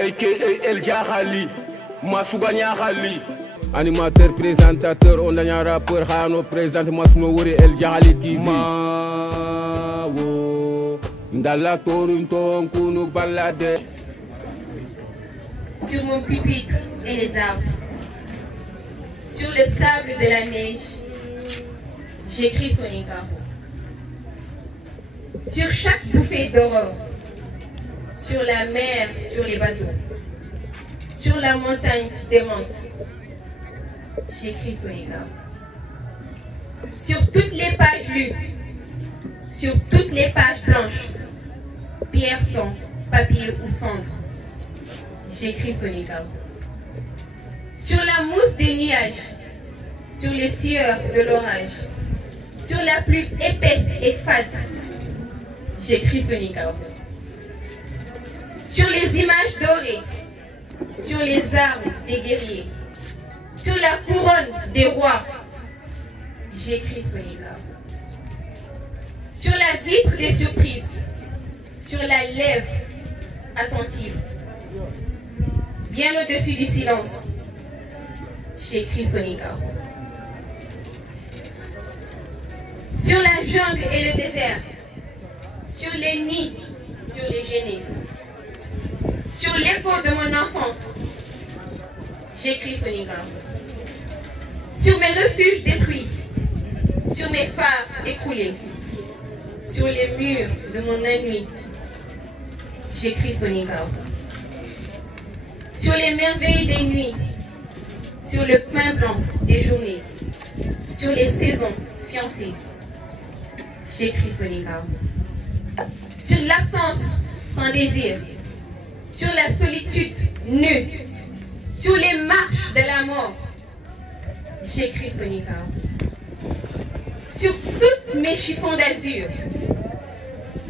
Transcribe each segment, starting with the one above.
aka El Jahali, Masuganya Hali. Animateur, présentateur, on a un rappeur, on présente Masnouri El Jahali TV. Sur mon pupitre et les arbres, sur le sable de la neige, j'écris Sonic Arro. Sur chaque bouffée d'aurore, sur la mer, sur les bateaux, sur la montagne démente, j'écris Sonic Arro. Sur toutes les pages lues, sur toutes les pages blanches, pierre, sang, papier ou cendre, j'écris Sonic Arro. Sur la mousse des nuages, sur les sueurs de l'orage, sur la pluie épaisse et fade, j'écris Sonic Arro. Sur les images dorées, sur les armes des guerriers, sur la couronne des rois, j'écris Sonic Arro. Sur la vitre des surprises, sur la lèvre attentive, bien au-dessus du silence, j'écris Sonic Arro. Sur la jungle et le désert, sur les nids, sur les génés, sur l'écho de mon enfance, j'écris Sonic Arro. Sur mes refuges détruits, sur mes phares écroulés, sur les murs de mon ennui, j'écris Sonic Arro. Sur les merveilles des nuits, sur le pain blanc des journées, sur les saisons fiancées, j'écris Sonic Arro. Sur l'absence sans désir, sur la solitude nue, sur les marches de la mort, j'écris Sonic Arro. Sur toutes mes chiffons d'azur,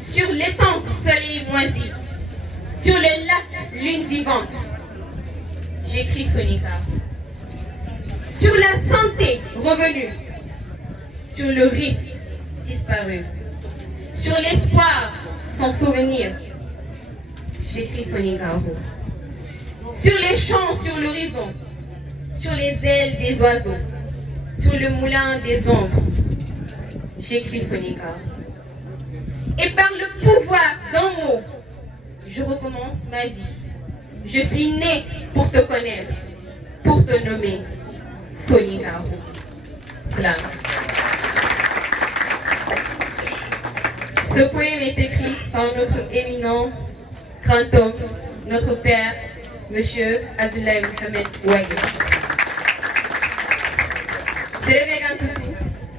sur l'étang soleil moisi, sur le lac lune vivante, j'écris Sonic Arro. Sur la santé revenue, sur le risque disparu, sur l'espoir sans souvenir, j'écris Sonic Arro. Sur les champs, sur l'horizon, sur les ailes des oiseaux, sur le moulin des ombres, j'écris Sonic Arro. Et par le pouvoir d'un mot, je recommence ma vie. Je suis né pour te connaître, pour te nommer Sonic Arro. Slam. Ce poème est écrit par notre éminent grand homme, notre père, Monsieur Abdoulaye Mohamed Ouaga. C'est le végan tout,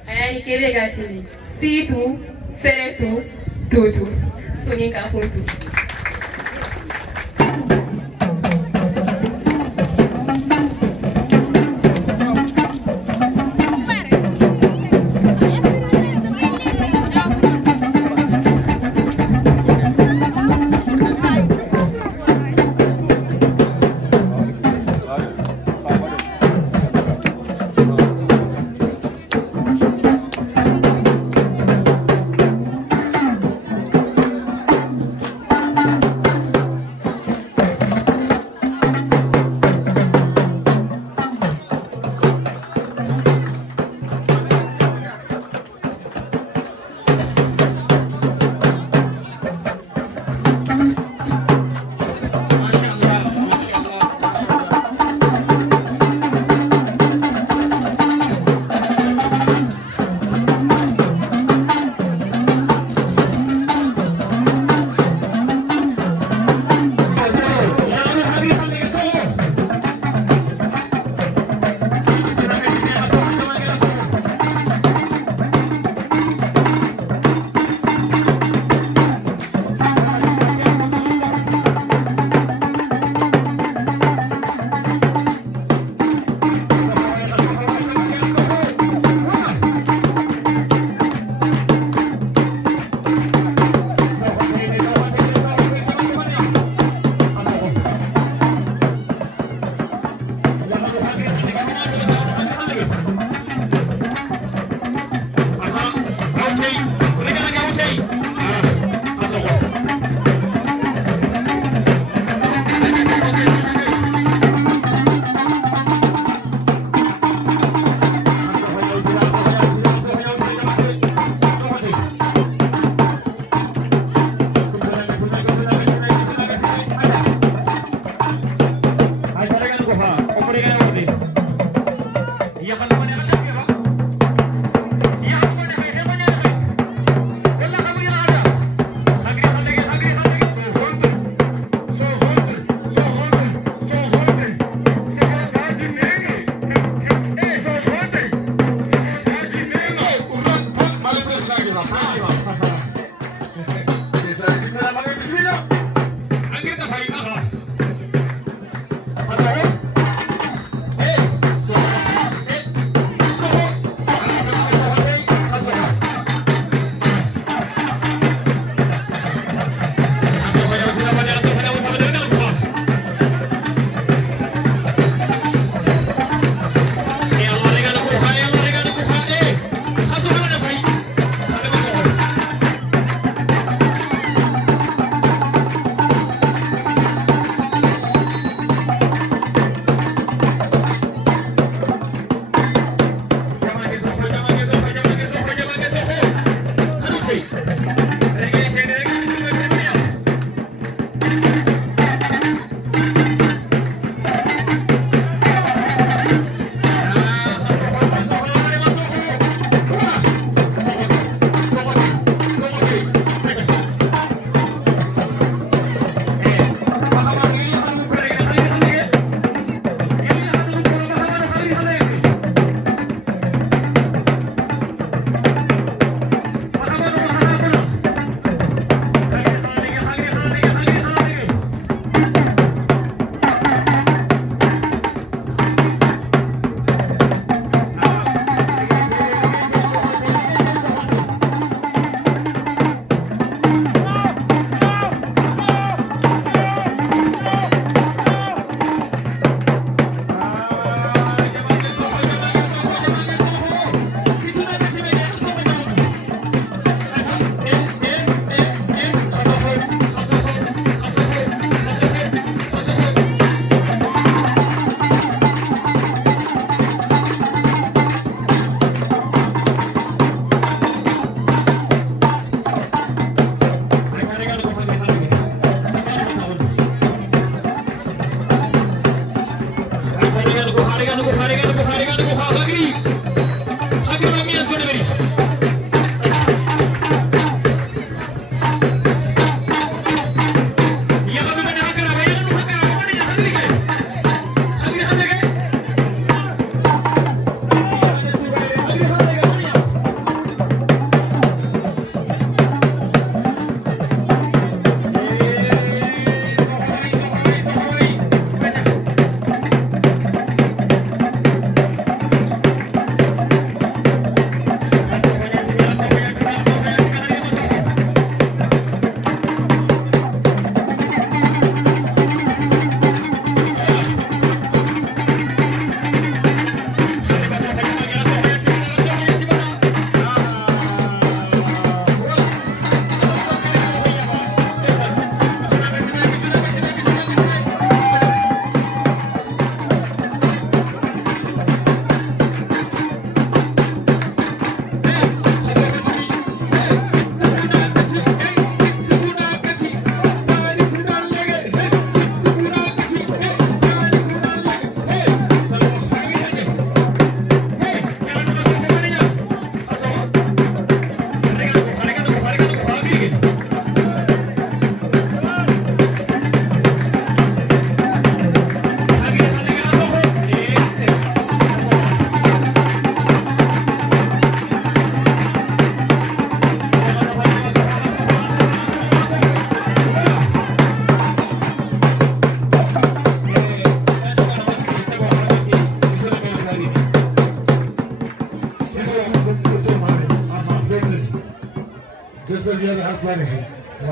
ayani ke végan tini, si tout, faire tout, tout, Sonic Arro tout.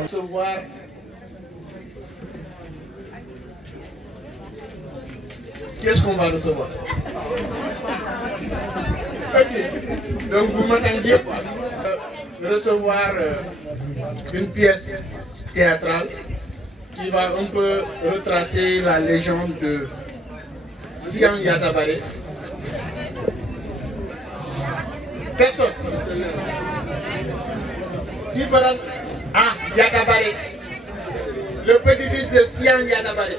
Recevoir qu'est-ce qu'on va recevoir? Ok, donc vous m'attendiez recevoir une pièce théâtrale qui va un peu retracer la légende de Siang Yatabaré. Personne. Qui parle? Ah, Yatabaré, le petit-fils de Siang Yatabaré.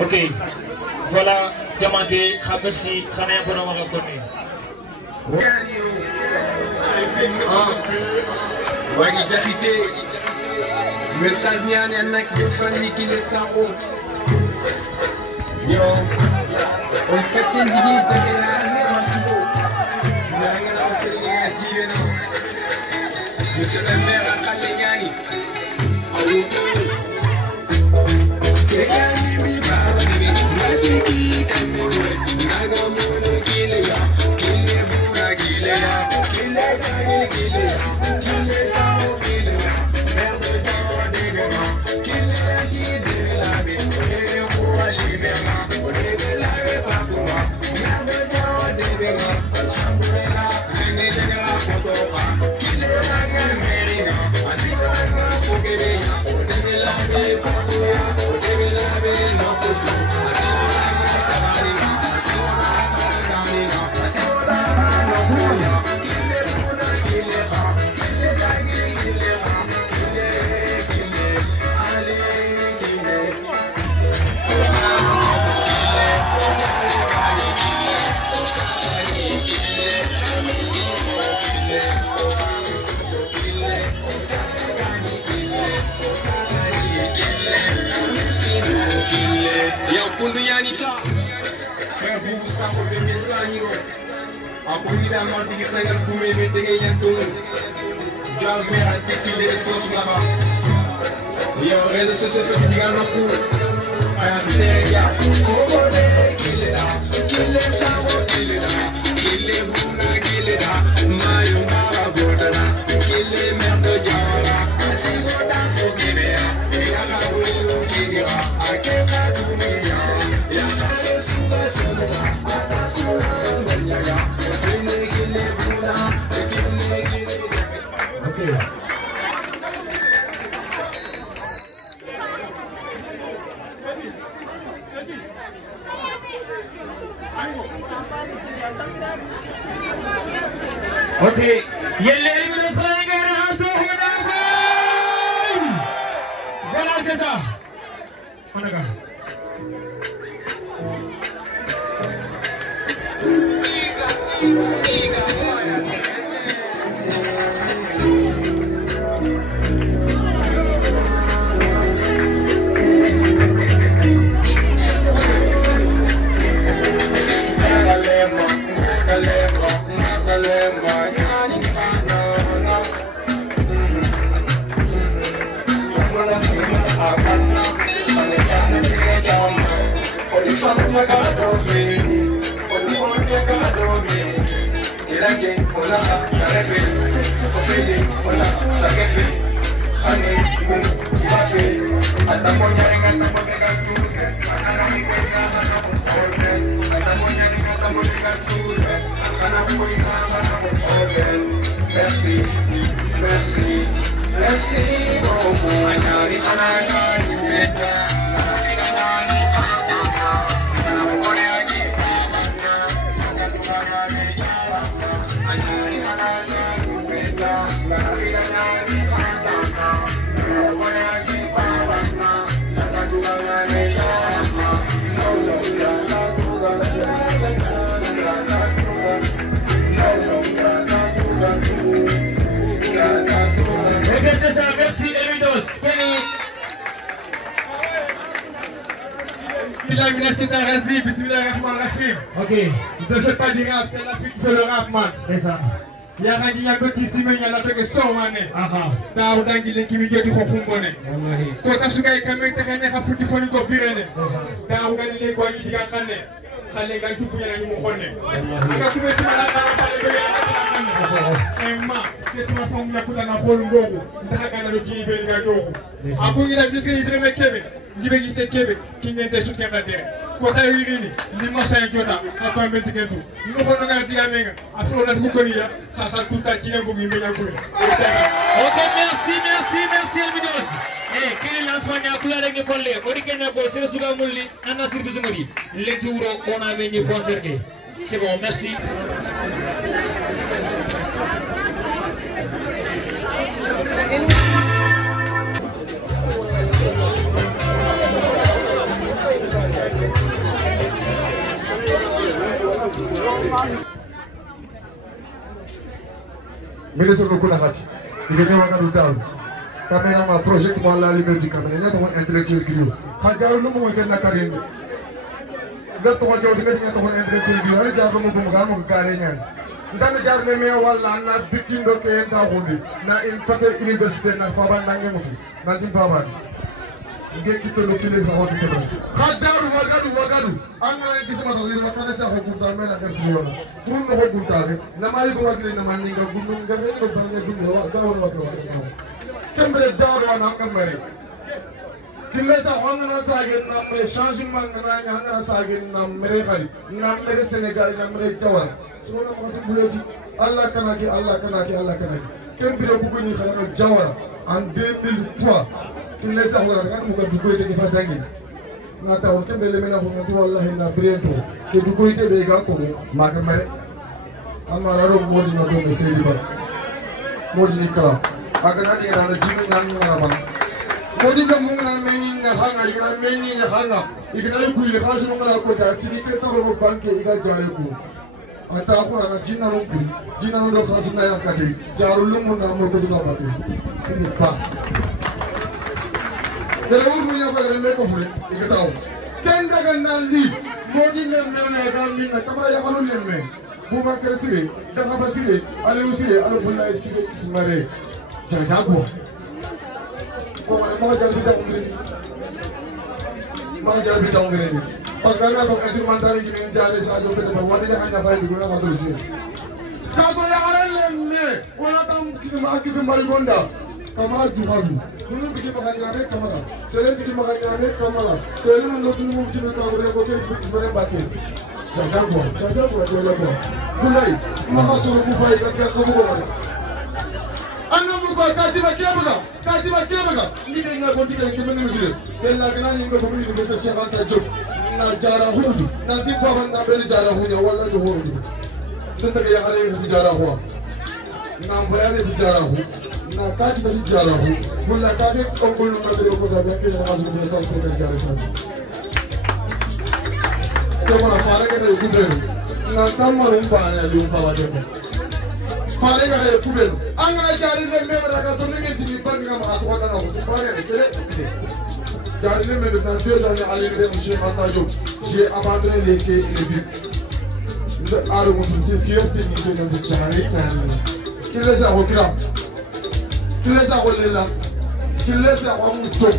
Ok, voilà, Diamanté, merci, Khamé pour avoir reconnu. Wagi Diakité, message ñaane nak ñu fani ki le saxo. Yo, on fait une digit de la négociation. Nga na Sénégal jiwe na. Monsieur le maire Akale Ñani. Awu. Kayani mi ba ni masiki kamé naga mono gile ya. Gile bura gile ya. Gile gile ya. Gile sao gile ya. Merde jawa de gama. Gile ji de la be. Ere ko ali be ma. Ere la be pa ko ma. Merde jawa de be ma. Ambrela nge jaga foto fa. Gile la ga merina. Asisa ga fogebe ya. Ere la be pa ko ya. Ere la be no ko su. Asisa ga sabari ma. Asisa ga kamina. Asisa ga no ko ya. Gile buna gile ha. Gile la gile ha. Gile gile ale gile. Kundu yanita frère vous vous sako be mesani ro akuri da mardi ki sangal gume me tege yanto jam mera tekile sos na ba yo réseaux sociaux so diga no ku aya te ya ko de kile sawo kile buna kile da mayo mara godana kile merdo jawara asigo da fo kebe ya ya ka bulu kigira akeka dunia. Ok, yelle élimination voilà, c'est ça. On a Merci, merci, merci beaucoup. C'est ça, merci Elidos. Ok. Ne fais pas du rap, c'est l'Afrique qui fait le rap, man. C'est ça. Il y a un petit simé, il y a un truc sur mané. Aha. T'as un dingue qui me dit qu'on fout monnaie. Toi, t'as su qu'il y a un mec qui a foutu fou du copirene. T'as un gars qui a dit qu'il y a un gars. Allez, gars, tout pour y aller, nous connaît. Quand tu me dis malade, c'est ma femme qui a coupé un rôle lourd. T'as le qui est bien gâteau. Après, il a dit qu'il y a un Québec. Il y a un Québec qui n'est pas soutenu à terre. Quand tu as eu une, il m'a fait un joda. Après, il m'a dit que tout. Nous avons un gars à Mega. Après, on a tout connu. Ça a tout à tirer pour lui. Ok, merci, Elidos. Eh, quel est lancement à couleur de Polé? Orikena Bo, c'est le Sougamuli, Anna Sirvizumuri. Les tours, on a venu concerter. C'est bon, merci. mais c'est le coup d'arrêt. Il est dans le cadre. Caméra ma projet qui la lumière du caméra. Il y a un intellectuel qui est. Regarde le moment où il est dans la nga toxo jow diga tinga toxo intellectuel bi wala jaar mo mo ga mo gaare ñaan ndana jaar le me wala na bikindo ke nda xundi na une petite université na fa ba nange mutu na tim fa ba nge ki to lo kile sa hoto tebe khadaru wagadu anga na gis ma to ma kana sa ho gurta me na ka si yono tun no ho gurta na ma yugo wagile na man nga gummi nga re ko ba ne gummi wa da wala ko kembre daru na ngamere Kilesa hongana sagin namre changement ngana ngana sagin namre khali namre Sénégal namre Jawar sona mo ti buleti Allah kanaki kembiro bugo ni khala Jawar en 2003 kilesa hongana ngana mo ko dugo te fa dangi na taw kembe le mena ko wallahi na biento ke dugo te be ga ko ma ka mare amara ro modi na do me seydi ba modi ni kala aga na ni na jimi nan ngara ba modi da mun na meni na hanga igna meni ya hanga igna ku ile khasu ngala ko ta tini ke to ro banke iga jare ku ata ko na jinna no khasu na ya kati jaru lumu na mo ko dula batu ni pa dere ur mu ya ko re ko fure iga taw den daga na li modi na na ga min na kamara ya halu lemme bu ba kere sire da ka basire ale usire ale bulla sire ismare jago ma jarbi daw ngere parce que nga ko instrumental yi ni jaare sa do pete ba wadi nga fay di nga ma do ci ka ko ya arale me wala tam kisi mari gonda kamara juhalu dulu bigi ma ganya kamara sele bigi ma ganya kamara sele no dulu mo ci ka wore ko ke ci bare batte jaga ko kulay ma ma so ko fay ka ko ko wala annamu ko katiba kebega ni de nga bonti ke men musile den la gna ni nga ko ni be se chanta job na jara hudu na ti fa banda be jara hunya wala do horu den daga ya ale ci jara huwa na mbayale ci jara hu na kati be ci jara hu wala ka de ko ko no kadro ko da ke na azu be sa ko jara sa ko mara fara ke de ku de na tamaru pa na li pa wa de fare ga e kubel angana jari le me raga to ne ngi bang nga ma to na ko fare ne kele jari le me dans 2 années Ali le Cheikh Anta Diop j'ai abandonné les quais et les bics le aro mo ti ki yotti ni ko non jari tan ki les a okira ki les a olela ki les a wa mu to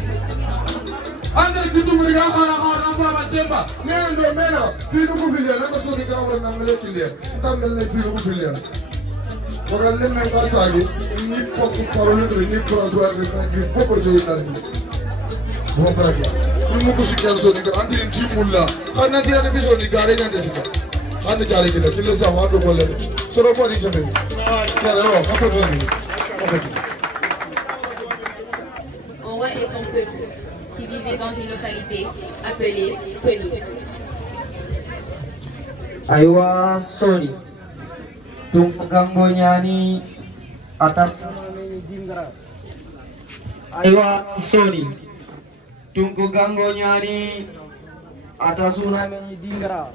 ande kitu muri ga khara ba jemba ne ndo mena fi du ko fili na ko so ni kara na mele ki le tam mel ne fi du ko fili Orang lain yang kasar ini fokus parole ini peraduan ini pokok jadi nanti. Bukan lagi. Ini muka sekian soalnya kan nanti ini mulla. Kan nanti ada kisah di garenya di situ. Anda cari kita, kita sama dua boleh. Suruh apa di sana? Cara apa? Apa tu ni? Un roi et son peuple qui vivait dans une localité appelée Soni. Aywa Soni. Tunggang nyani atap aywa Soni tunggang nyani atas sunami dingra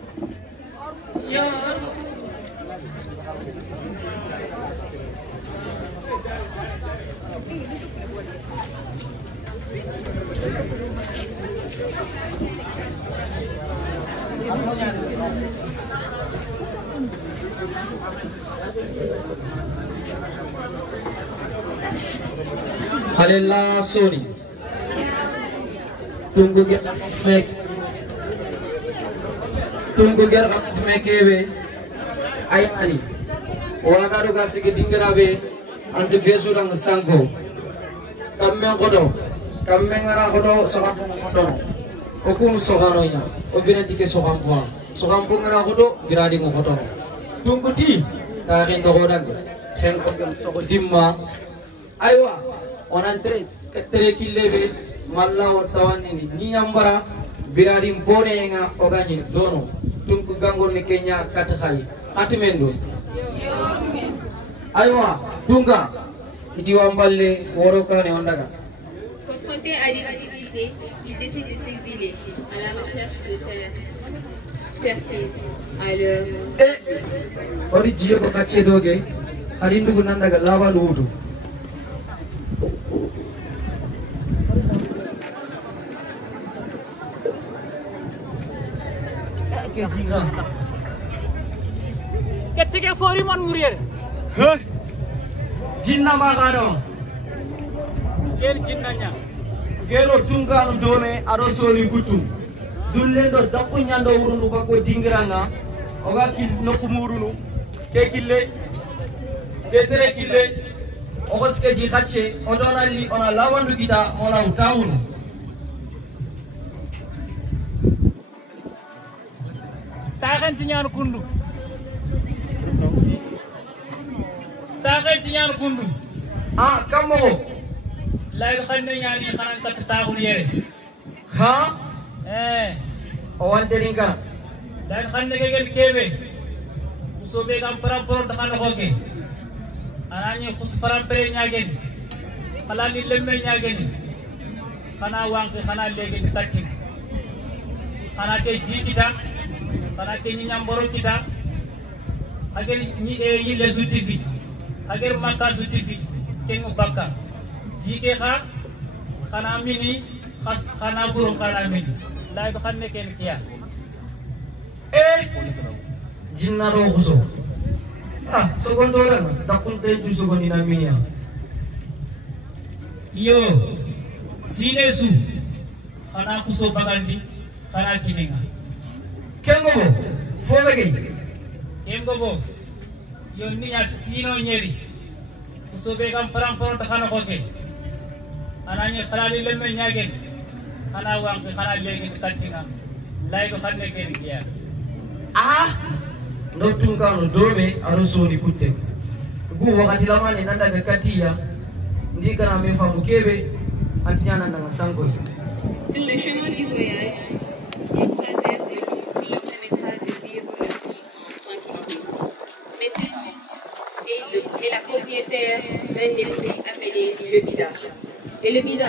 Halillah Soni tunggu ger mekebe ay ali waga do gasi ke dingarabe ante besu lang sangko kamme ngara kodo sokan kodo okum sokano nya obine dike sokan ngara kodo biradi ngo kodo tunggu ti tarin do kodan ken ko soko dimma aywa onan tere killebe malla wattawan ni nyambara biradi mbone nga ogani dono tunku gangor ne kenya katakhali atimendo aywa tunga iti wamballe worokane ondaga. Confronté à des difficultés, il décide de s'exiler à la recherche de terres fertiles à leur ori jiyo ko kacce doge hari ndugu nandaga lawandu wutu Ketika Forimon Muriel. Jinna magado. Gel jinnanya. Gelo tunganu dome ado soni kutum. Dulle do dakko nyando urundu bako dingiranga. Oga kil nokku murunu. Ke kille. Ke tere kille. Ogoske ji khatche odona li ona lawandu kita ona utawunu. Takan tinyan kundu. Takan tinyan kundu. Ah, kamu. Lain khanne nyani khanan kat tagun yere. Ha? Owan teringka. Lain khanne gel kebe. Usobe kam parampor takan hoke. Anani khus parampere nyagen. Khalali lemme nyagen. Khana wangke khana lege dikatin. Khana ke jikita. Karena kini nyamboro kita agar ni yile sutifi agar maka sutifi kengu baka jike kha kana mini kana burung kana mini la do xanne ken kiya jinnaro khuso segondo orang dakun tentu segoni namanya yo sinesu kana khuso bagandi kana kininga kengo fobege kengo bo yo niya sino nyeri usobe kam paramporo ta kana koke anani khalali lemme nyagen kana wang kana legi katinga lay do xanne ken kiya ndo tungano dome arosoni kutte gu wakati lamane nanda ga katiya ndika na mefa mukebe atiana na sango. Sur le chemin du voyage, il préserve de l'eau qui leur permettra de vivre leur vie en tranquillité. Mais cette eau est la propriétaire d'un esprit appelé le Bida. Et le Bida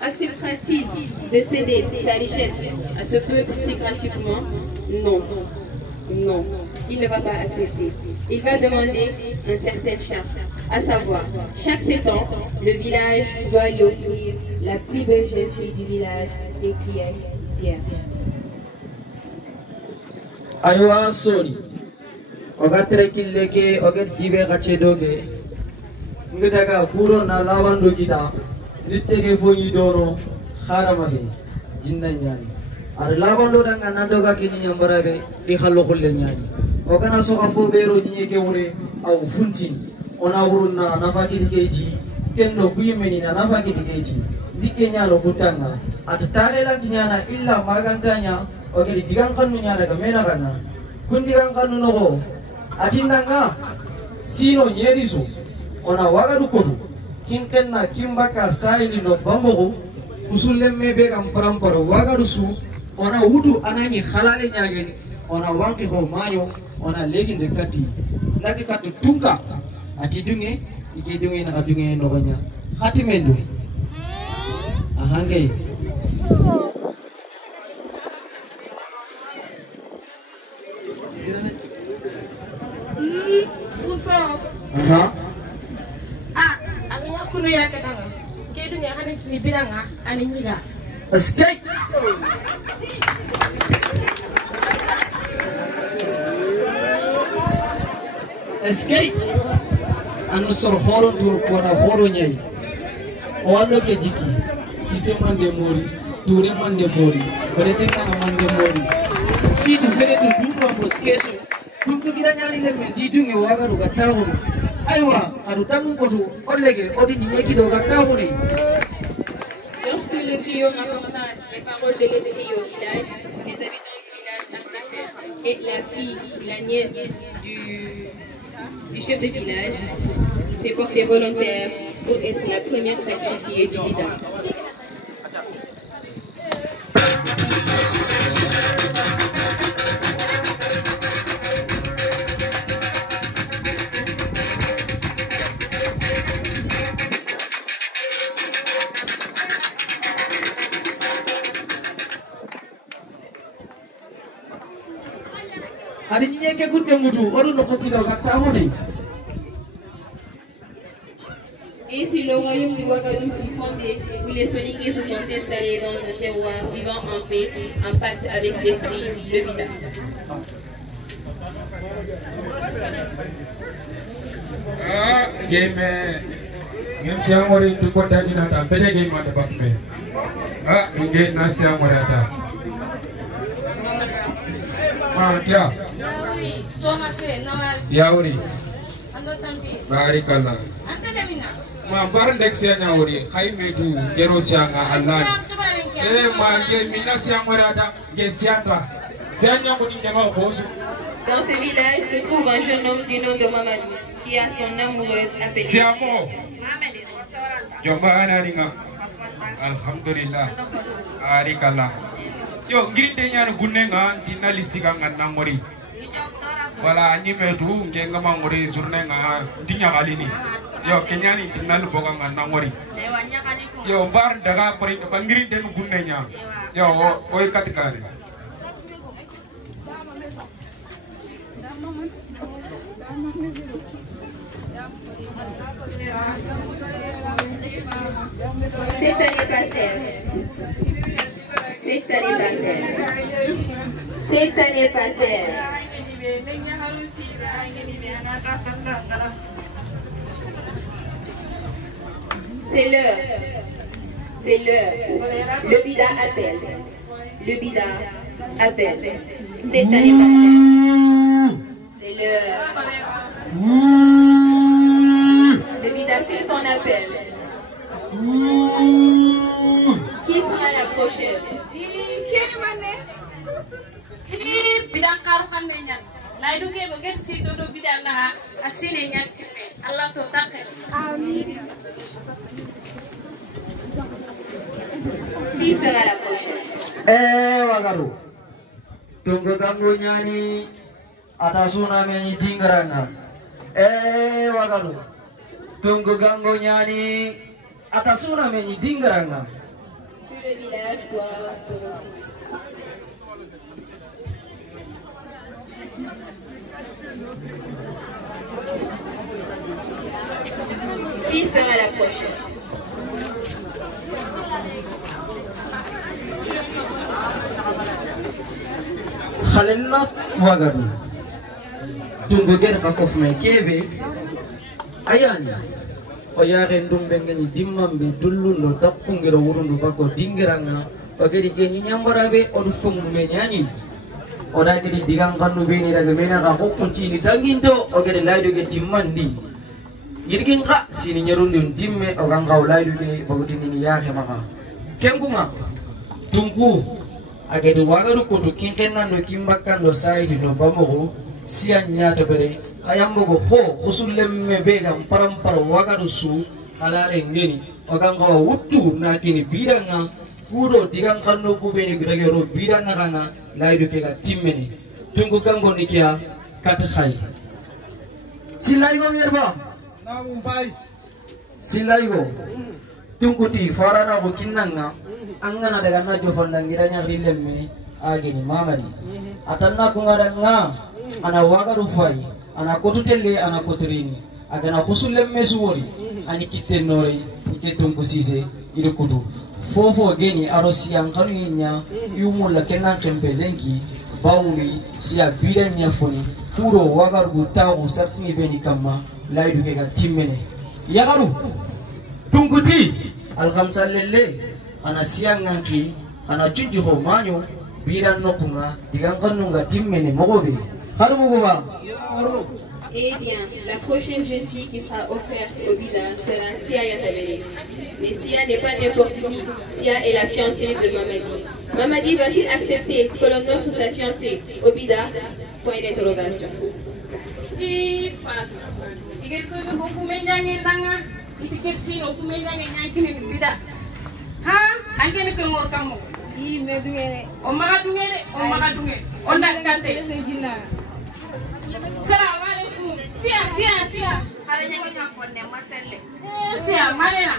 acceptera-t-il de céder sa richesse à ce peuple si gratuitement? Non. Non, il ne va pas accepter. Il va demander une certaine charte, à savoir, chaque 7 ans, le village doit lui offrir la plus belle jeune fille du village et qui est vierge. Aywa soni, oga trekille ke oga jibe kache doge, ngadaga kuro na lawando kita, litege fonyi dono, kharama fe, jinna nyani. Ar lawando danga nandoga kini nyambarabe, di khalo khulle nyani. Oga na so ambo bero nyike ke ure au funtin, ona uruna nafakiti keji, kendo kuyimeni na nafakiti keji. Dike nyalo kutanga, atatare lanti nyana illa magantanya. Oke di digang kanu nyara ke mena kana, kun digang kanu nogo, atinanga sino nyeriso, ona waga dukodu, kinken na kimbaka saili no bambogo, usulle mebe kam paramparo waga dusu, ona utu anani halale nyageni, ona wanki ho mayo, ona legi dekati, lagi katu tungka, ati dunge, ike dunge na dunge noganya, hati mendu, ahange. Aku kuno ya kadang. Kedu nya hanin kini bilanga ani nyiga. Escape. Escape. Anu sor horon tur kona horo nyai. O allo ke jiki. Sise mande mori, ture mande mori, berete kana mande mori. Si tu fere tu duplo proskeso. Tunku kira nyani le menti dunge waga ruga tahu. Aywa, aru tamu kotu olege odi nyeki do gatahu ni. Lorsque le griot rapporta les paroles de l'esprit au village, les habitants du village acceptèrent et la fille, la nièce du chef de village, s'est portée volontaire pour être la première sacrifiée du village. Hari nyeke kutte mutu oru no kotiga gatahu ni. Ainsi, le royaume de Ouagadougou fut fondé, où les Soninké se sont installés dans un terroir vivant en paix, en pacte avec l'esprit, le Bida. Game siamori tu kota di nata, pede game ada bakme. Game nasi siamori ada. Kya? Yauri. Barikallah. Barang dek sianya uri, kai medu jero sianga Allah. Mina siamori ada, game sianga. Sianya mudi nema fosu. Dans ce village se trouve un jeune homme du nom de Mamadou qui a son amoureuse appelée. Alhamdulillah. Arikala. Yo, ngirinde nyar gunenga dina listiga nganangori. Wala anyi medu ngenga mangori zurnenga dinya kalini. Yo, kenyani dina luboga nganangori. Yo, bar daga pari ngirinde gunenya. Yo, oi katikari. Cette année passée. C'est l'heure. Le Bida appelle. Cette année passée. C'est l'heure. Le Bida fait son appel. Qui sera la prochaine? Qui sera la prochaine? Wagaru. Tunggu ganggu nyanyi atasuna menyi dinggaranga. Wagaru. Tunggu ganggu nyanyi atasuna menyi dinggaranga. Tout le village doit se retrouver. Qui sera la prochaine? Khalilna Wagaru. Tunggu ger kakof me kebe ayani oyare ndumbe ngeni dimmambe dullundo dappungiro wurundo bako dingiranga bagedi kenyi nyambarabe odu fongu me nyani oda gedi digang kanu beni daga mena ka hokuntini dangindo ogede laydo ge timmandi yirgin ka sini nyerundi timme oganga laydo ge bagutini ni yahe maka kengunga tungku agedi Wagaru ko to kinkenando kimbakando saidi no bamogo siya nyato bere ayambogo khusulemme bega parampara Wagaru su halale ngeni oganga wuttu nakini bidanga kudo digang kanno kubeni gidagero bidanga kanga laydo ke ga timmeni tungu gango nikia kat khay silaygo yerba namu bay silaygo tungu ti farana ko kinnanga angana daga na jofanda ngiranya rilemme ageni mamadi atanna kungaranga ana Wagaru fay ana kotutelle ana koturini agana khusulemme suwori ani kittenore ike tungu sise ido kudu fofo geni arosi ankanu nya yumulla kenan kembe lenki bawmi siya bidanya foni kuro Wagaru tawo sartini beni kama laydu ke ga timmene Yagaru tunguti alhamsalille ana siya nganki ana junji ho manyo bidan nokunga digan kanunga timmene mogobe harumu goba Eh bien, la prochaine jeune fille qui sera offerte au Bida sera Sia Yatabele. Mais Sia n'est pas n'importe qui. Sia est la fiancée de Mamadi. Mamadi va-t-il accepter que l'on offre sa fiancée au Bida? Point d'interrogation. Salam alaikum. Sia. Hari nyanyi ngafonne maselle. Sia manena.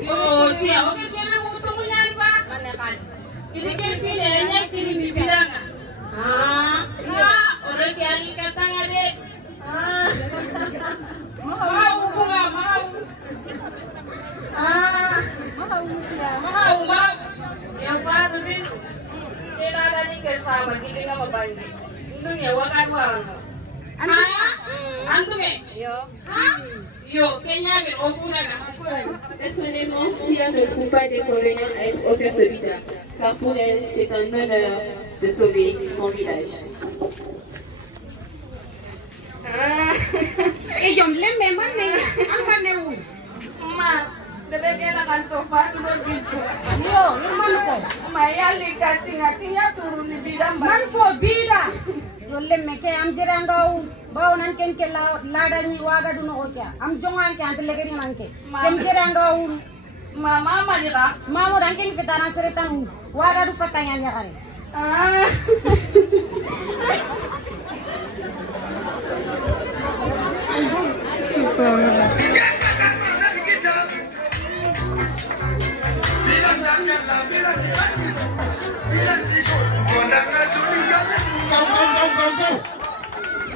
Yo sia, oke kena mau temu nyalba. Mana kan? Ini kesini nyakini di bidanga. Orang kali kata ngade. Mau Yang fatu bin kena tadi ke sama gini nggak bangi. Untungnya wakan warang. Antum yo. Yo, Kenya mais on vous Personnellement, si elle ne trouve pas d'inconvénient à être offerte le bida, car pour elle, c'est un honneur de sauver son village. Et j'aime les mêmes Ma, debe kena kanto fatu do bitu. Yo, man ko. Ma yali katinga turun di bidang. Man ko bida. Yolle meke am jirangau. Bau nan ken ke lada ni waga du no kya. Am jongan ke antle ke nan ke. Ken jirangau. Mama dira. Mama dan ken fitana seretan waga du fatanya ya kare.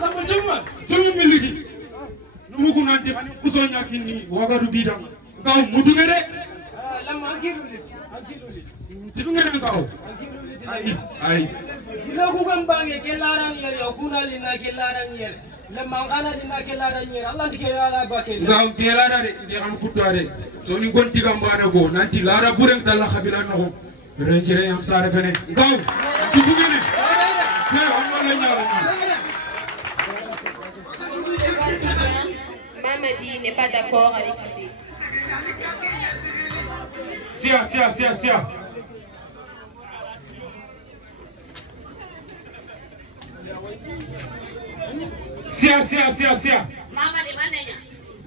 Lama jama miliki numu nanti kusonya kini waga du bidang kau mudungere lama angilulit tidungere kau ai dina ku gambange kelaran yer ya kunali na kelaran yer lama kana dina kelaran yer Allah dikela bakel ngau telada de di am kutare so ni gonti gambana go nanti lara bureng dalla khabila no renjire am sare fene ngau tidungere Mamadi n'est pas d'accord avec l'idée. Sia. Mama di mana nya?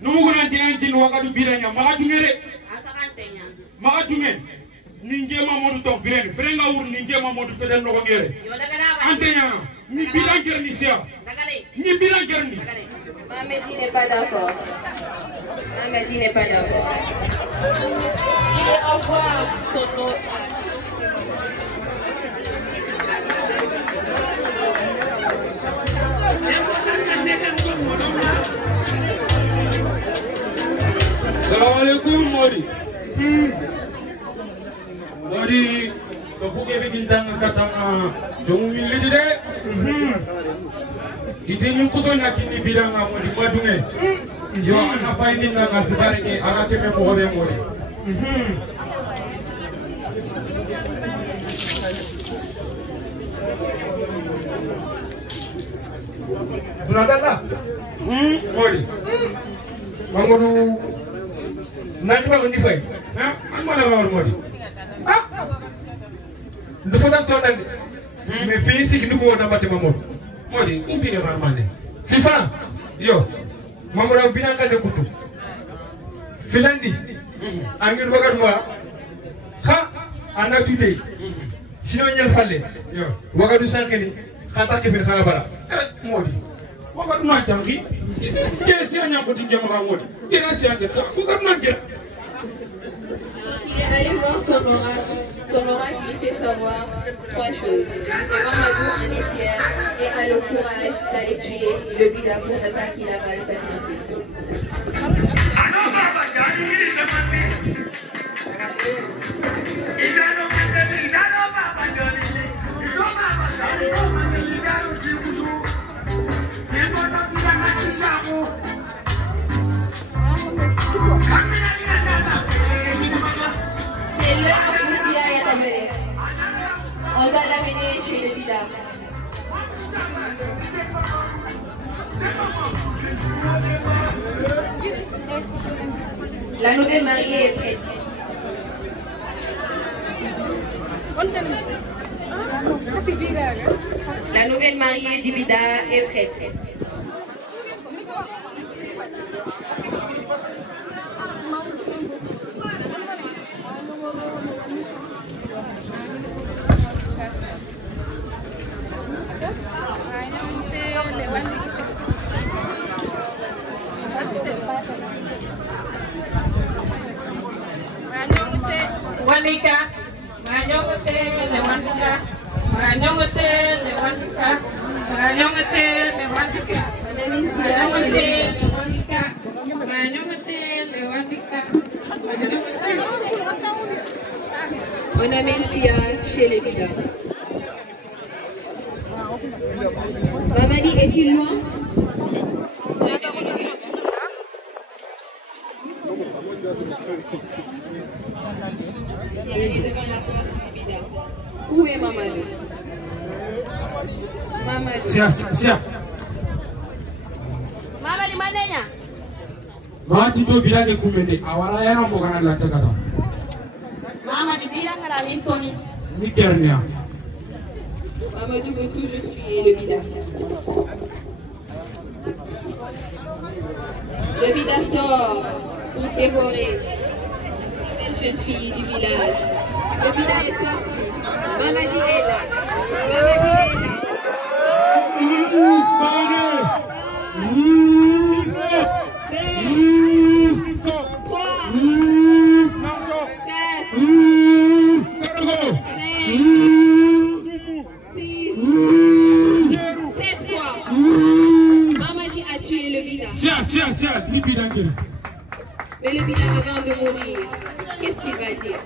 Numu kuna dinantin wakadu biranya maka dungere. Asakantenya. Maka dungen. Ninge mamodu tok biren. Frenga ur ninge mamodu feden no ngere. Yo daga Antenya. Ni bilanger ni sia. Ni bilanger ni. Mamadi n'est pas d'accord. Mamadi n'est pas d'accord. Il est au revoir son nom. Salam alaikum Modi. Modi, to buke begin tanga katanga jomu militi de. Iteni kusonya kini bidanga Modi madunge. Yo ana faini na ngasibare ke agate me ko hobe Modi. Bunadala. Modi. Mangodu nanti ba ndi fay. An mana war Modi. Ndufo tan to nande. Mais fi sigi nduko wona batte Mamadou. Modi, impine farmande. FIFA. Yo. Mamadou binanga de kutu. Filandi. Angir wagat mo. Ha ana tuté. Sino ñel falle. Yo. Wagadu sankeni. Khata ke fi xala bara. Modi. Wakadu na jangi. Ye si anya ko tinje ma Modi. Dina si ante ko kam nan ke. Quand il est allé voir son oracle lui fait savoir 3 choses. Et Mamadou en est fier et a le courage d'aller tuer le bida pour ne pas qu'il avale sa fiancée. C'est l'heure pour Sia d'amener. On va l'amener chez le bida. La nouvelle mariée est prête. La nouvelle mariée du bida est prête. Wanika, Manyote, Lewantika, Manyote, Lewantika, Manyote, Lewantika, Manyote, Lewantika, Manyote, Lewantika. On amène Sia chez les Bida. Mamadi, est-il loin? Sia est devant la porte du Bida. Où est Mamadi? Mamadi. Sia. Mamadi manenya. Mati to Bida ke kumende. Awala yana mbogana la takata. Mamadi Bida ngala lintoni. Ni ternia. Mamadou veut toujours tuer le Bida. Le Bida sort pour dévorer une jeune fille du village. Le Bida est sorti. Mamadi est là. Mamadi est là. 7 fois. Mamadi a tué le Bida. Mais le Bida avant de mourir, qu'est-ce qu'il va dire?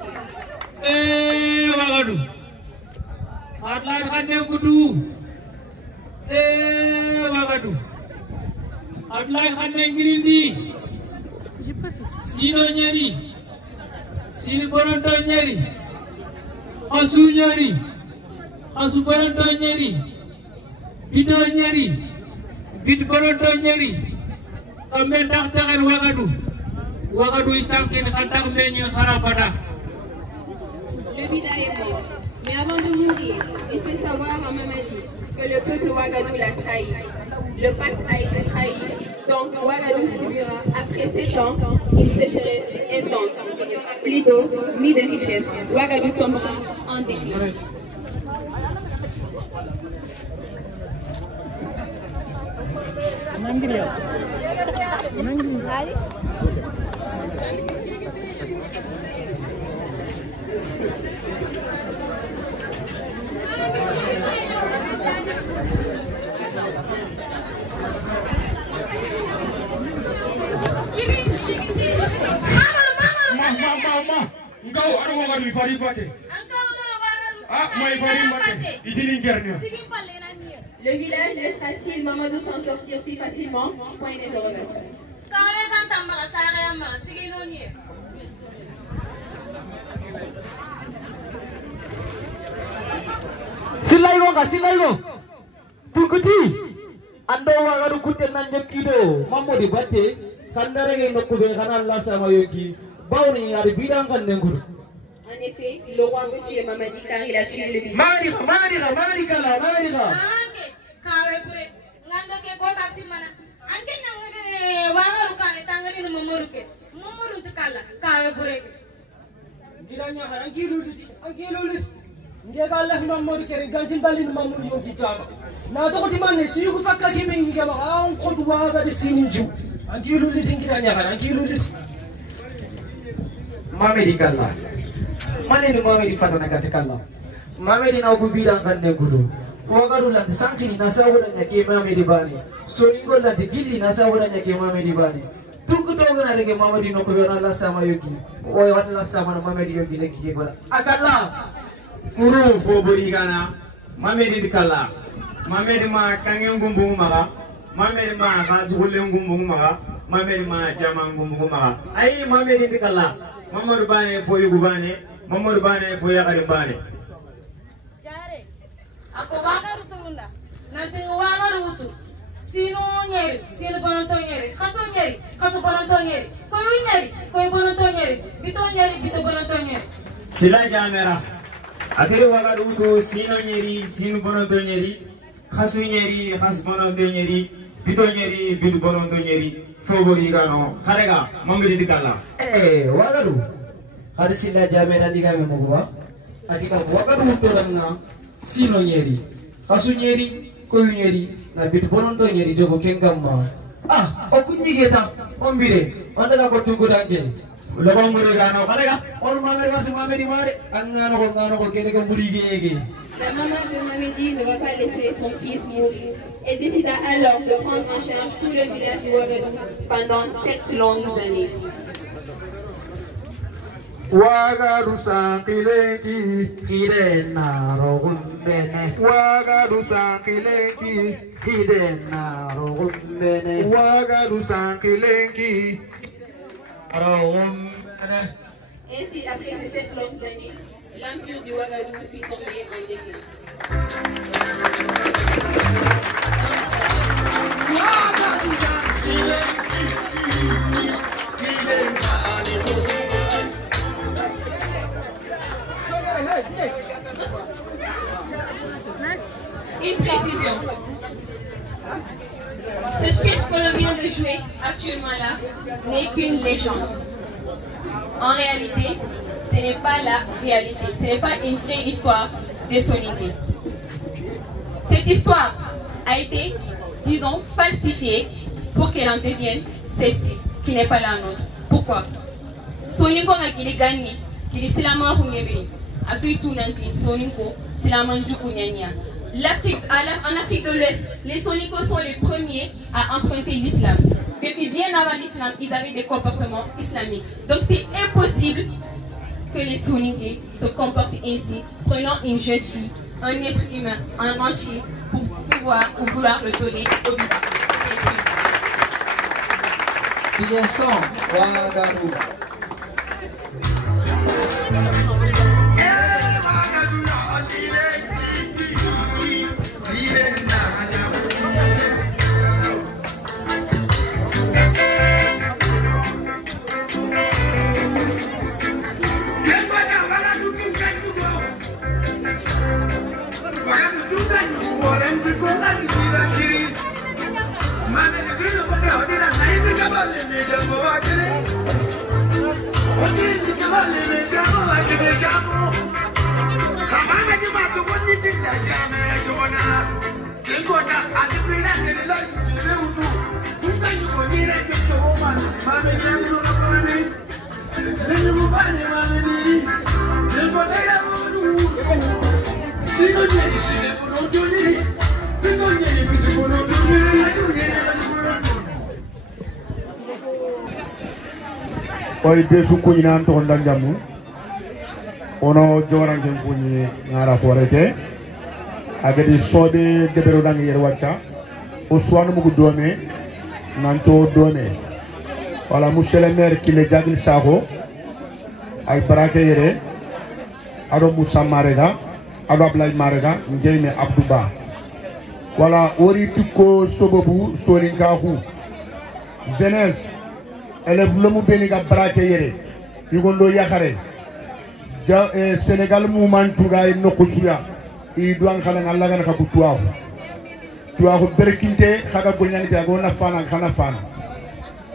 Wagadou. Adlai khane kudu. Wagadou. Adlai khane ngirindi. Sino nyeri. Sino boronto nyeri. Asu nyeri. Asu boronto nyeri. Bito nyeri. Bit boronto nyeri. Kambe ndak tagal Wagadou. Wagadou isankin khatak menyin kharabada. Le Bida est mort. Mais avant de mourir, il fait savoir à Mamadi que le peuple Wagadou l'a trahi. Le pacte a été trahi. Donc Wagadou subira, après 7 ans, une sécheresse intense. Il n'y aura plus d'eau ni de richesse. Wagadou tombera en déclin. Mama, ngau ada Wagadou ifari bate. Ah, moi ifari bate. Idini ngernia. Le village laissera-t-il Mamadou s'en sortir si facilement? Point d'interrogation. Silaigo. Tukuti. Ando Wagadou kute nanjokido. Mamodi bate. Kandarege nokube kana Allah sama yoki. Bauni ari bidang kan nengur. En effet, le roi veut tuer Mamadi car il a tué le Bida. Mamadi kala. Kawe pure. Ngando ke bota simana. Anke nangere Wagadou kane tangani no momoruke. Momoru tukala. Kawe pure. Diranya haran kilulis. Ndiga Allah mamoru kere gantin balin mamoru yoki chama. Na to ko timane siyu ku fakka kimi ngiga ma an ko duwa ga de siniju. Ankilulis ngiranya haran kilulis. Mamadi kala. Mane ni Mamadi fatana katikala. Mamadi na ku bidang kan nengudo. Wagadou la sankini na sawuda nyake Mamadi bani. Soningo la gilli na sawuda nyake Mamadi bani. Tungu dogo na rege Mamadi no ko yona la sama yoki. Oy wat la sama na Mamadi yoki ne kike bala. Akalla. Kuru fo bori kana. Mamadi dikala. Mamadi ma kangen gumbu maga. Mamadi ma khazi hulle gumbu maga. Mamadi ma jama gumbu maga. Ai Mamadi dikala. Mamadou bane fo yugu bane. Mamadou bane fo yakarim bane. Ako Wagadou sungunda. Nanti Wagadou utu. Sino nyeri, sino bononto nyeri. Kaso bononto nyeri. Koy bononto nyeri. Bito bononto nyeri. Sila jamera. Akiri Wagadou utu sino nyeri, sino bononto nyeri. Kaso nyeri, kas bononto nyeri. Bito bononto nyeri. Fobori gano. Harega, Mamadi dikala. Wagadou. Hari sila jamera diga memogoba. Adika Wagadou utu ranga. Sino nyeri, kasu nyeri, koyu nyeri, na bitu bonondo nyeri jogo kengama. Okunyi geta, ombire, anda ka tungu dange. Lobang muri gano, kalega. Mamadi mare, angano ko kene ko muri gege. La maman de Mamadi ne va pas laisser son fils mourir. Elle décida alors de prendre en charge tout le village de Wagadou pendant 7 longues années. Wagaru Sankileki, Kirena Rogumbene, Wagaru Sankileki, Kirena Rogumbene, Wagaru Sankileki, Rogumbene. Ainsi, après ces 7 longues années, l'empire du Ouagadougou fut tombé en déclin. Une précision. Ce sketch que l'on vient de jouer actuellement là n'est qu'une légende. En réalité, ce n'est pas la réalité, ce n'est pas une vraie histoire de Soninké. Cette histoire a été, disons, falsifiée pour qu'elle en devienne celle-ci, qui n'est pas la nôtre. Pourquoi? Soninko a gili gani, gili silama hungebiri, asui tunanti Soninko silama njuku nyanya. En Afrique de l'Ouest, les Soninko sont les premiers à emprunter l'islam. Depuis bien avant l'islam, ils avaient des comportements islamiques. Donc c'est impossible que les Soninké se comportent ainsi, prenant une jeune fille, un être humain en entier, pour vouloir le donner au vivant. Bien son, Ouagadougou. Oy besu ko ina to ndanjamu ono jorange ko ni ngara forete agadi sobe debero dang yer watta o swanu mu dome nanto dome wala monsieur le maire ki le jagil sako ay barake yere ado Moussa Marega ado Ablay Marega ngeyne Abdouba wala ori tukko sobobu soninka hu jeunesse élève le mu beni ga barake yere yugondo yakare ja Sénégal mu man tuga no kusuya i duan kala ngalla ga ka kutuwa tuwa berkinte khaga gonyani ga gona fana kana fana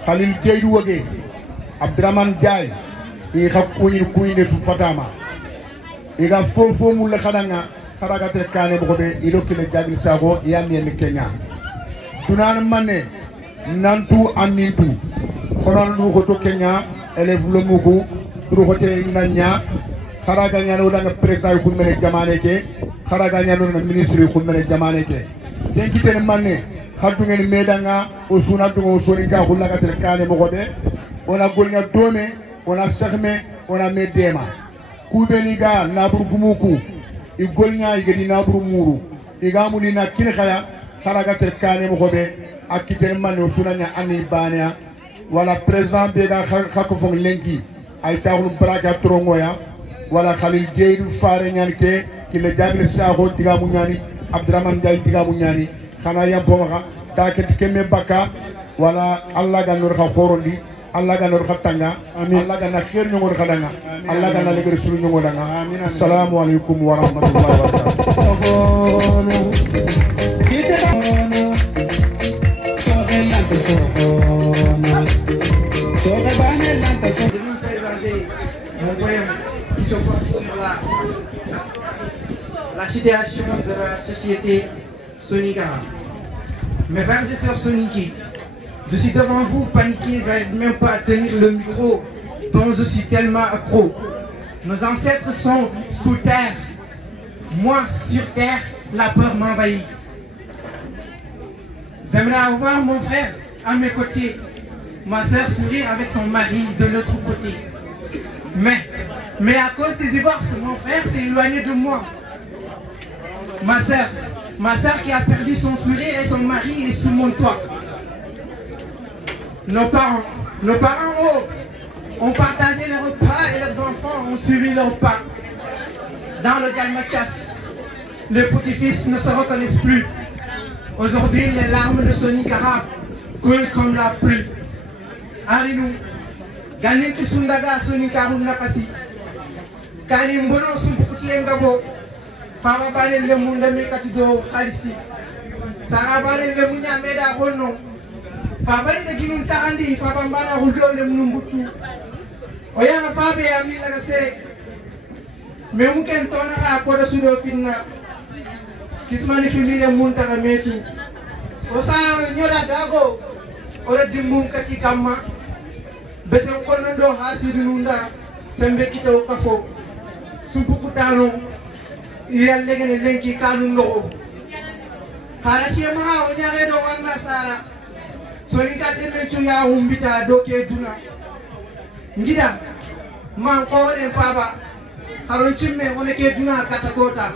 Khalil Jeydou wage Abdraman Jay i khakuni kuine fu fatama i ga fofo mu le khadanga kharaga te kane bo be i lokile jabil sago yamye ni Kenya tunan manne nantu anintu kono lu ko to Kenya élève le mugu duru ko te nanya kharaga nyano danga président ko mene jamane ke kharaga nyano na ministre ko mene jamane ke den kiten manne khaddu ngeni medanga o suna dungo soni ga ko laga te kane mo gobe ona golnya dome ona sakhme ona medema kubeni ga nabur gumuku i golnya i gedi nabur muru i ga muni na kin khaya kharaga te kane mo gobe akiten manne o suna nya ani bania wala président be ga khako fong lenki ay tawlu braga trongoya wala Khalil Jeydou fare ñanke ki le jagle saxo diga mu ñani Abdraman Jay diga mu ñani xana yam po maka ta ke keme baka wala Allah ga nur kha khorondi Allah ga nur kha tanga Allah ga na khair ñongor khadanga Allah ga na le suru ñongor danga assalamu alaykum wa rahmatullahi wa qui se porte sur la situation de la société soninka. Mes frères et sœurs soninki, je suis devant vous paniqué, j'arrive même pas à tenir le micro dont je suis tellement accro. Nos ancêtres sont sous terre, moi sur terre, la peur m'envahit. J'aimerais avoir mon frère à mes côtés, ma sœur sourire avec son mari de l'autre côté. Mais Mais à cause du divorce, mon frère s'est éloigné de moi. Ma sœur qui a perdu son sourire et son mari est sous mon toit. Nos parents ont partagé les repas et leurs enfants ont suivi leurs pas. Dans le Galmatias, les petits-fils ne se reconnaissent plus. Aujourd'hui, les larmes de Sonikara coulent comme la pluie. Arinou, Ganin Kisundaga Sonikaru Nakasi, Ganin Bono Sumputi Ngabo, Fama Bale le Munda Mekatudo Halisi, Sarabale le Munya Meda Bono, Fabale de Ginun Tarandi, Fabambana Rudo le Mnumbutu, Oyana Fabe Amila Sere, Memuken Tona Akoda Sudo Finna, Kismani Fili Muntara Metu, Osar Nyoda Dago, Ora Dimbum Kati Kama, Besen Konando Hasi Nunda, Sembe Kita Ukafo, Sumpukutano, Yalegene Lenki Kanuno, Harashi Maha Onyaredo Wanda Sara, Sonika Demetu Ya Umbita Doke Duna, Ngida, Man Kore Paba, Haronchime Oneke Duna Katakota.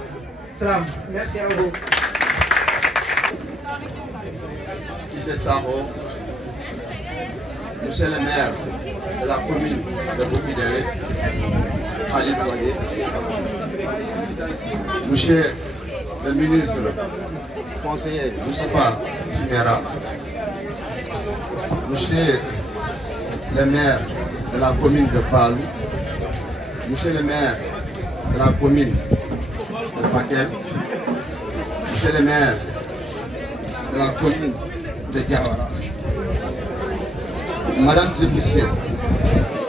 Salam, merci à vous. Monsieur le maire de la commune de Bokidéré, Khalid Ouadé, monsieur le ministre conseiller Moustapha Timera, monsieur le maire de la commune de Palou, monsieur le maire de la commune de Fakel, monsieur le maire de la commune de Diawara, Madame et Monsieur,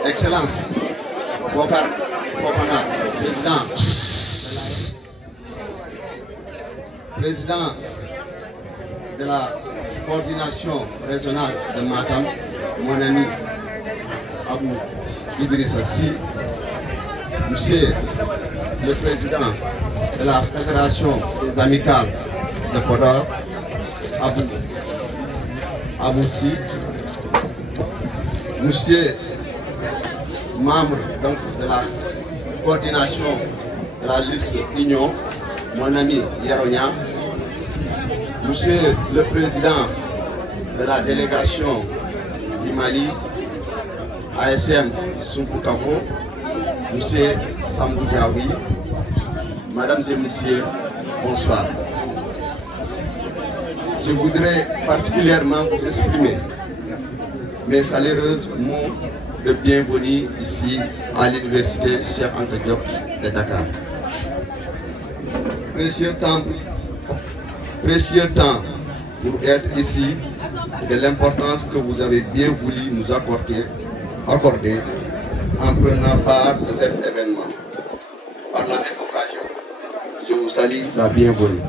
Excellence, Bokar Fofana, président de la coordination régionale de Matam, mon ami Abou Idrissa Sy, Monsieur le président de la fédération amicale de Podor, Abou Sy, Monsieur membre donc, de la coordination de la liste Union, mon ami Yaronia, Monsieur le président de la délégation du Mali, ASM Sumpukavo, Monsieur Samdou Diawi, Mesdames et Messieurs, bonsoir. Je voudrais particulièrement vous exprimer mes chaleureux mots de bienvenue ici à l'université Cheikh Anta Diop de Dakar. Précieux temps pour être ici et de l'importance que vous avez bien voulu nous accorder en prenant part de cet événement. Par la même occasion, je vous salue la bienvenue.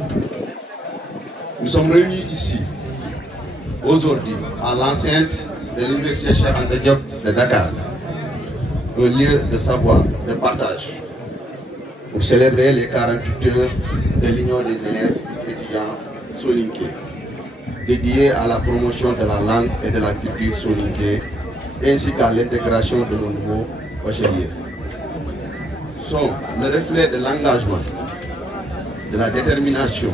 Nous sommes réunis ici, aujourd'hui, à l'enceinte de l'université Cheikh Anta Diop de Dakar, un lieu de savoir, de partage, pour célébrer les 48 heures de l'Union des élèves étudiants soninké, dédiée à la promotion de la langue et de la culture soninké, ainsi qu'à l'intégration de nos nouveaux bacheliers. Sont le reflet de l'engagement, de la détermination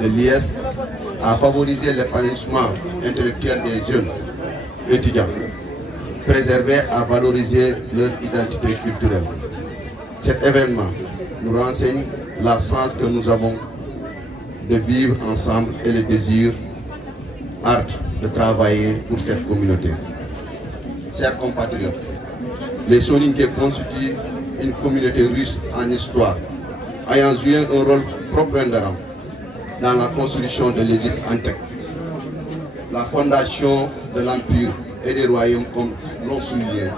de l'IS à favoriser l'épanouissement intellectuel des jeunes étudiants, préserver à valoriser leur identité culturelle. Cet événement nous renseigne la chance que nous avons de vivre ensemble et le désir ardent de travailler pour cette communauté. Chers compatriotes, les Soninké constituent une communauté riche en histoire, ayant joué un rôle prépondérant dans la construction de l'Égypte antique, la fondation de l'Empire et des royaumes comme l'ont souligné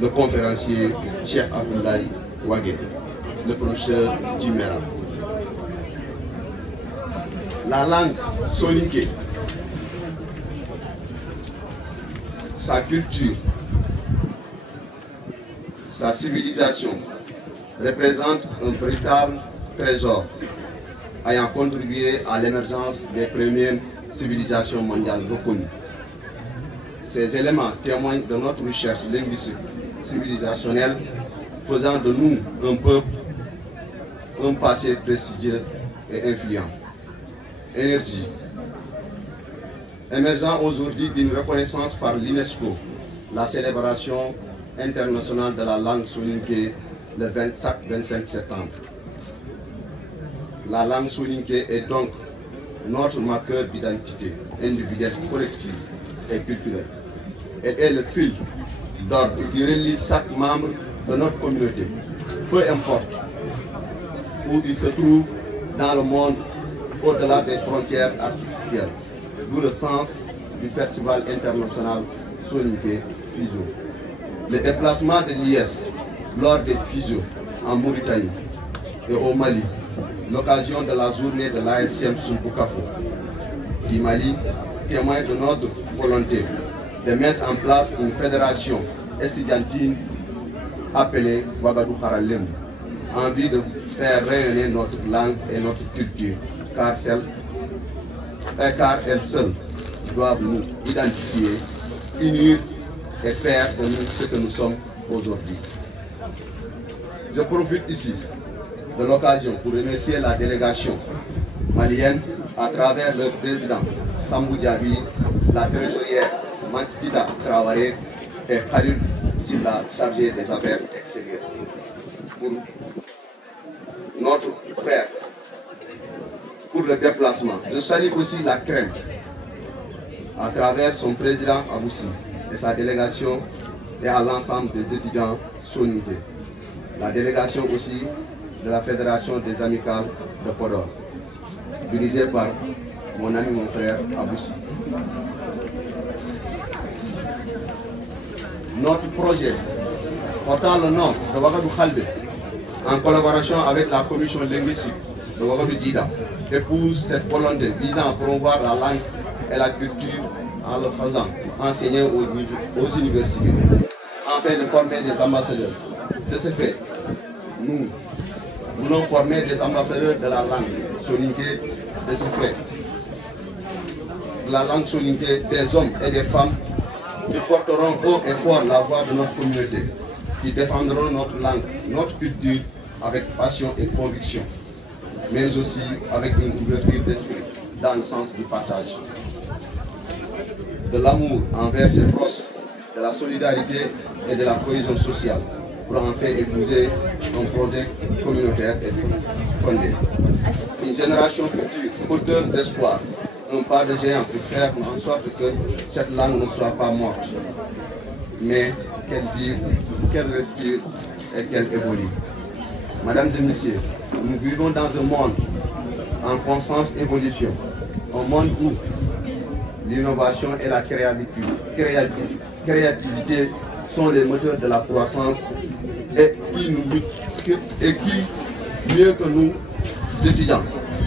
le conférencier Cheikh Abdoulaye Ouagé, le professeur Timera. La langue soninké, sa culture, sa civilisation représente un véritable trésor ayant contribué à l'émergence des premières civilisations mondiales reconnues. Ces éléments témoignent de notre recherche linguistique, civilisationnelle faisant de nous un peuple, un passé prestigieux et influent. Énergie. Émergeant aujourd'hui d'une reconnaissance par l'UNESCO, la célébration internationale de la langue soninké le 25 septembre. La langue soninké est donc notre marqueur d'identité individuelle, collective et culturelle. Elle est le fil d'ordre qui relie chaque membre de notre communauté, peu importe où il se trouve dans le monde au-delà des frontières artificielles. D'où le sens du Festival international Soninké Fijo. Le déplacement de l'IS lors des Fijo en Mauritanie et au Mali, l'occasion de la journée de l'ASM Sumbukafo du Mali témoigne de notre volonté de mettre en place une fédération estudiantine appelée Ouagadou Kharalem, en vue de faire rayonner notre langue et notre culture, car elles seules doivent nous identifier, unir et faire de nous ce que nous sommes aujourd'hui. Je profite ici de l'occasion pour remercier la délégation malienne à travers le président Sambou Diaby, la trésorière Mantita Traoré et Khalil Silla, chargé des affaires extérieures. Pour notre frère, pour le déplacement. Je salue aussi la crème à travers son président Aboussi et sa délégation et à l'ensemble des étudiants Soninké. La délégation aussi de la Fédération des Amicales de Podor, dirigée par mon ami, mon frère Aboussi. Notre projet portant le nom de Ouagadou Khalbe, en collaboration avec la commission linguistique de Ouagadou Dida, épouse cette volonté visant à promouvoir la langue et la culture en le faisant enseigner aux universités, afin de former des ambassadeurs. De ce fait, nous voulons former des ambassadeurs de la langue soninké. De ce fait, la langue soninké, des hommes et des femmes qui porteront haut et fort la voix de notre communauté, qui défendront notre langue, notre culture avec passion et conviction, mais aussi avec une ouverture d'esprit dans le sens du partage, de l'amour envers ses proches, de la solidarité et de la cohésion sociale, pour en faire épouser un projet communautaire et fondé. Une génération future porteuse d'espoir, un pas de géant pour faire en sorte que cette langue ne soit pas morte, mais qu'elle vive, qu'elle respire et qu'elle évolue. Mesdames et messieurs, nous vivons dans un monde en constante évolution, un monde où l'innovation et la créativité sont les moteurs de la croissance et qui, mieux que nous, étudiants,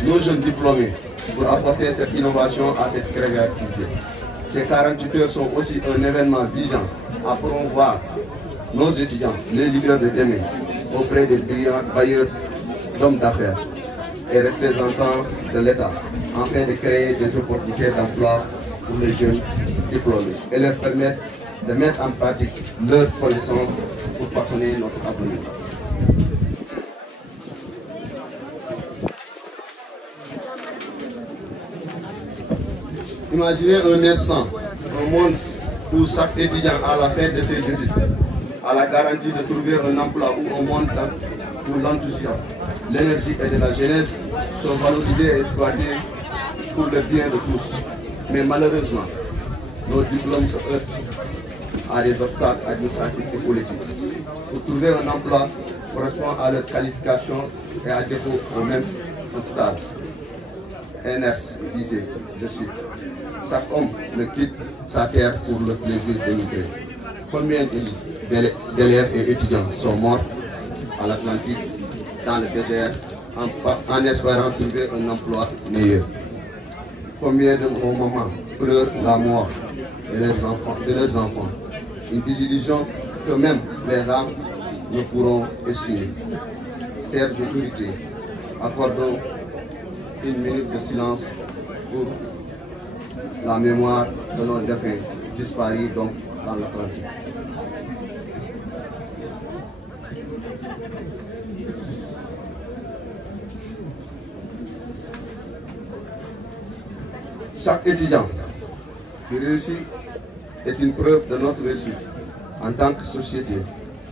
nos jeunes diplômés, pour apporter cette innovation à cette créativité. Ces 48 heures sont aussi un événement visant à promouvoir nos étudiants, les leaders de demain, auprès des bailleurs d'hommes d'affaires et représentants de l'État, afin de créer des opportunités d'emploi pour les jeunes diplômés et leur permettre de mettre en pratique leurs connaissances pour façonner notre avenir. Imaginez un instant, un monde où chaque étudiant à la fin de ses études a la garantie de trouver un emploi ou un monde où l'enthousiasme, l'énergie et de la jeunesse sont valorisés et exploités pour le bien de tous. Mais malheureusement, nos diplômes se heurtent à des obstacles administratifs et politiques. Pour trouver un emploi correspond à leur qualification et à défaut au même stage. NS disait, je cite, « Chaque homme ne quitte sa terre pour le plaisir d'émigrer. » Combien d'élèves et étudiants sont morts à l'Atlantique, dans le désert, en espérant trouver un emploi meilleur? Combien de nos mamans pleurent la mort de leurs enfants? Une désillusion que même les larmes ne pourront essuyer. Chères autorités, accordons une minute de silence pour la mémoire de nos défunts disparus donc dans l'Atlantique. chaque étudiant qui réussit est une preuve de notre réussite en tant que société.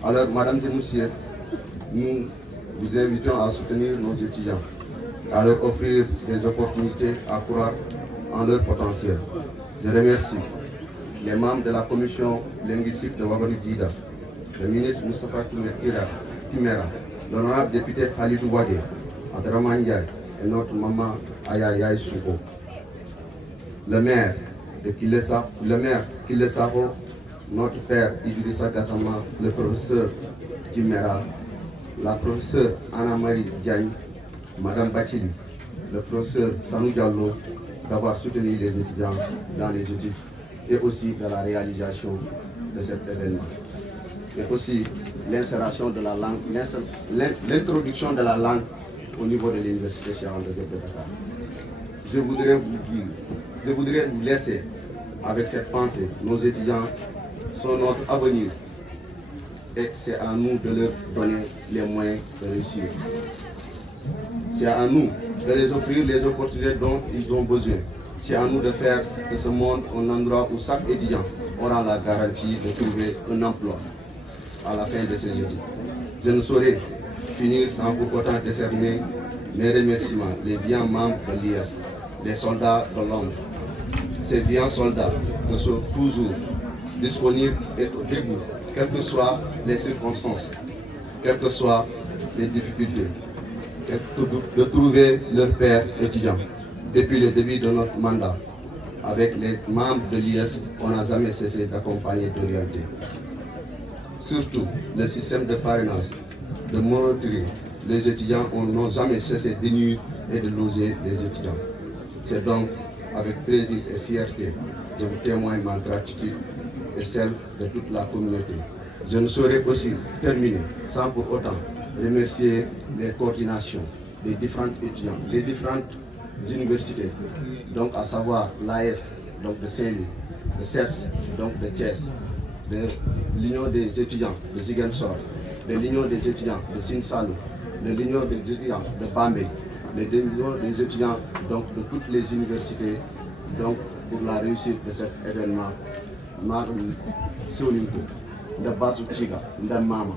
Alors, Madame et Messieurs, nous vous invitons à soutenir nos étudiants, à leur offrir des opportunités à croire en leur potentiel. Je remercie les membres de la commission linguistique de Ouagadougou Djida, le ministre Moustapha Timera, l'honorable député Khalidou Wadé, Adraman Ndiaye et notre maman Aya Yaye Souko, le maire de Kilesaro, notre père Idrissa Gassama, le professeur Timera, la professeure Anna-Marie Diagne, Madame Bachili, le professeur Sanou Diallo, d'avoir soutenu les étudiants dans les études et aussi dans la réalisation de cet événement. Et aussi l'installation de la langue, l'introduction de la langue au niveau de l'université Cheikh Anta Diop de Dakar. Je voudrais vous laisser avec cette pensée. Nos étudiants sont notre avenir et c'est à nous de leur donner les moyens de réussir. C'est à nous de les offrir les opportunités dont ils ont besoin. C'est à nous de faire de ce monde un endroit où chaque étudiant aura la garantie de trouver un emploi à la fin de ses études. Je ne saurais finir sans pour autant décerner mes remerciements, les vieux membres de l'IS, les soldats de l'ombre. Ces vieux soldats qui sont toujours disponibles et debout, quelles que soient les circonstances, quelles que soient les difficultés, de trouver leur père étudiant. Depuis le début de notre mandat, avec les membres de l'IS, on n'a jamais cessé d'accompagner et d'orienter. Surtout, le système de parrainage, de monitoring, les étudiants n'ont jamais cessé de nuire et de loger les étudiants. C'est donc avec plaisir et fierté que je vous témoigne ma gratitude et celle de toute la communauté. Je ne saurais aussi terminer sans pour autant remercier les coordinations des différents étudiants, les différentes universités, donc à savoir l'AS, donc de Saint-Louis, de CES, donc de Thiès, de l'Union des étudiants de Ziguinchor, de l'Union des étudiants de Sinsalo, de l'Union des étudiants de Bambey, de l'Union des étudiants donc de toutes les universités, donc pour la réussite de cet événement. Madame Soninko, de Basou Chiga, de Mama,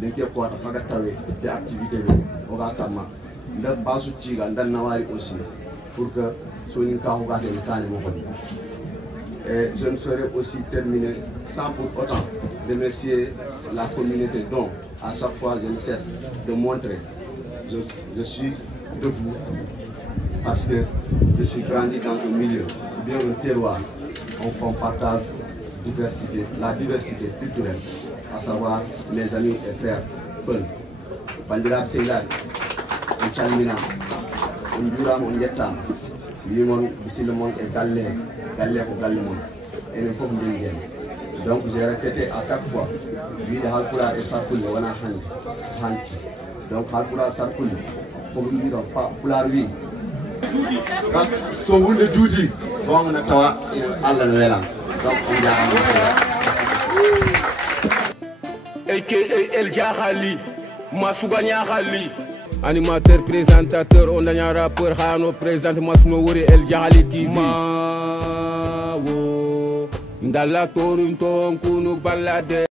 de Kekouata Fagatawe, de activités de Ogatama, de Basou Chiga, de Nawari aussi, pour que Soninka Ogate le Kane Mohoni. Et je ne saurais aussi terminer sans pour autant remercier la communauté dont à chaque fois je ne cesse de montrer je suis debout parce que je suis grandi dans un milieu, bien un terroir, on partage la diversité culturelle, à savoir mes amis et frères Peul, Bandirab Seydad, Nchalmina, Nduram Onyetam, Limon, Bissilemon et Galé pour Galimon, et il faut me donc j'ai répété à chaque fois, lui de Halkula et Sarkouli, on a Hanki. Donc Halkula Sarkouli, pour lui dire pas pour lui. So vous le dites, bon on a tawa Allah Noël. Donc on a AKA El Jahali, Masuganya Khali. Animateur, présentateur, on a un rappeur, Hano présente Masno Wuri El Jahali TV. Ndala torun ton kunu balade